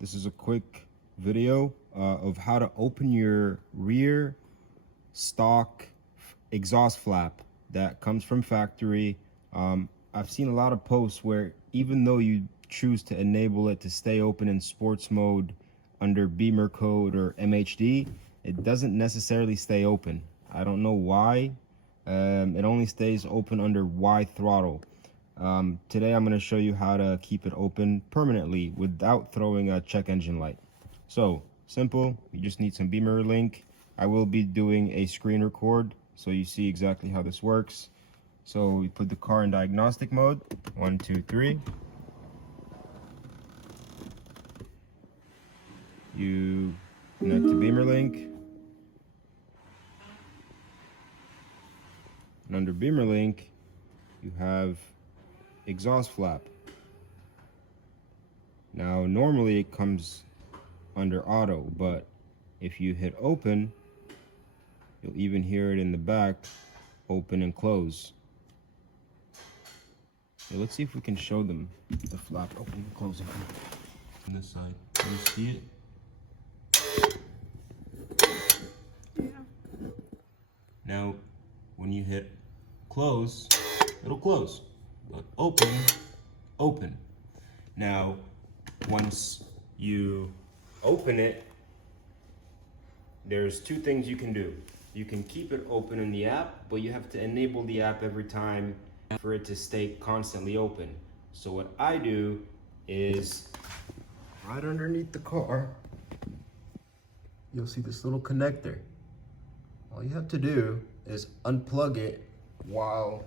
This is a quick video of how to open your rear stock exhaust flap that comes from factory. I've seen a lot of posts where even though you choose to enable it to stay open in sports mode under Beamer code or MHD, it doesn't necessarily stay open. I don't know why. It only stays open under Y throttle. Today I'm going to show you how to keep it open permanently without throwing a check engine light. So simple, you just need some Bimmerlink. I will be doing a screen record so you see exactly how this works. So we put the car in diagnostic mode. 1, 2, 3. You connect to Bimmerlink. And under Bimmerlink, you have exhaust flap. Now, normally it comes under auto, but if you hit open, you'll even hear it in the back, open and close. Okay, let's see if we can show them the flap open and closing. On this side, can you see it? Yeah. Now, when you hit close, it'll close, but open, open. Now, once you open it, there's two things you can do. You can keep it open in the app, but you have to enable the app every time for it to stay constantly open. So what I do is, right underneath the car, you'll see this little connector. All you have to do is unplug it while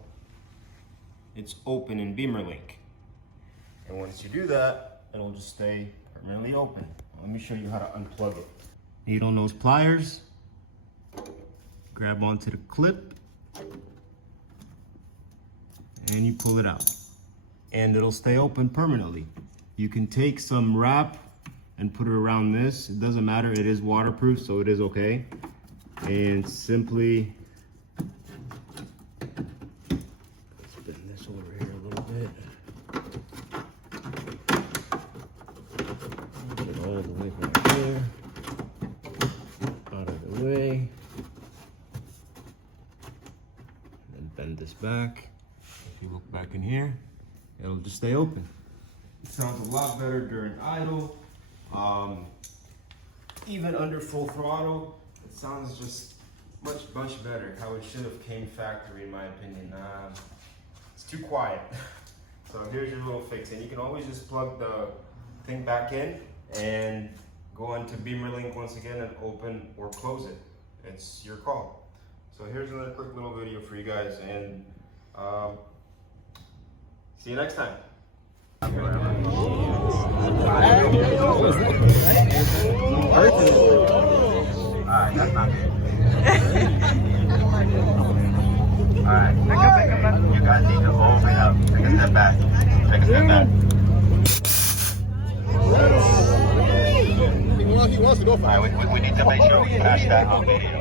it's open in Bimmerlink. And once you do that, it'll just stay permanently open. Let me show you how to unplug it. Needle nose pliers, grab onto the clip, and you pull it out. And it'll stay open permanently. You can take some wrap and put it around this. It doesn't matter, it is waterproof, so it is okay. And simply spin this over here a little bit. Get it all the way back there. Out of the way. And then bend this back. If you look back in here, it'll just stay open. It sounds a lot better during idle. Even under full throttle, it sounds just much better. How it should have came factory, in my opinion. It's too quiet. So here's your little fix, and you can always just plug the thing back in and go into Bimmerlink once again and open or close it. It's your call. So here's another quick little video for you guys, and see you next time. Alright, that's not good. Alright, you guys need to open up. Take a step back. Take a step back. He wants to go for it. Alright, we need to make sure we pass that on video.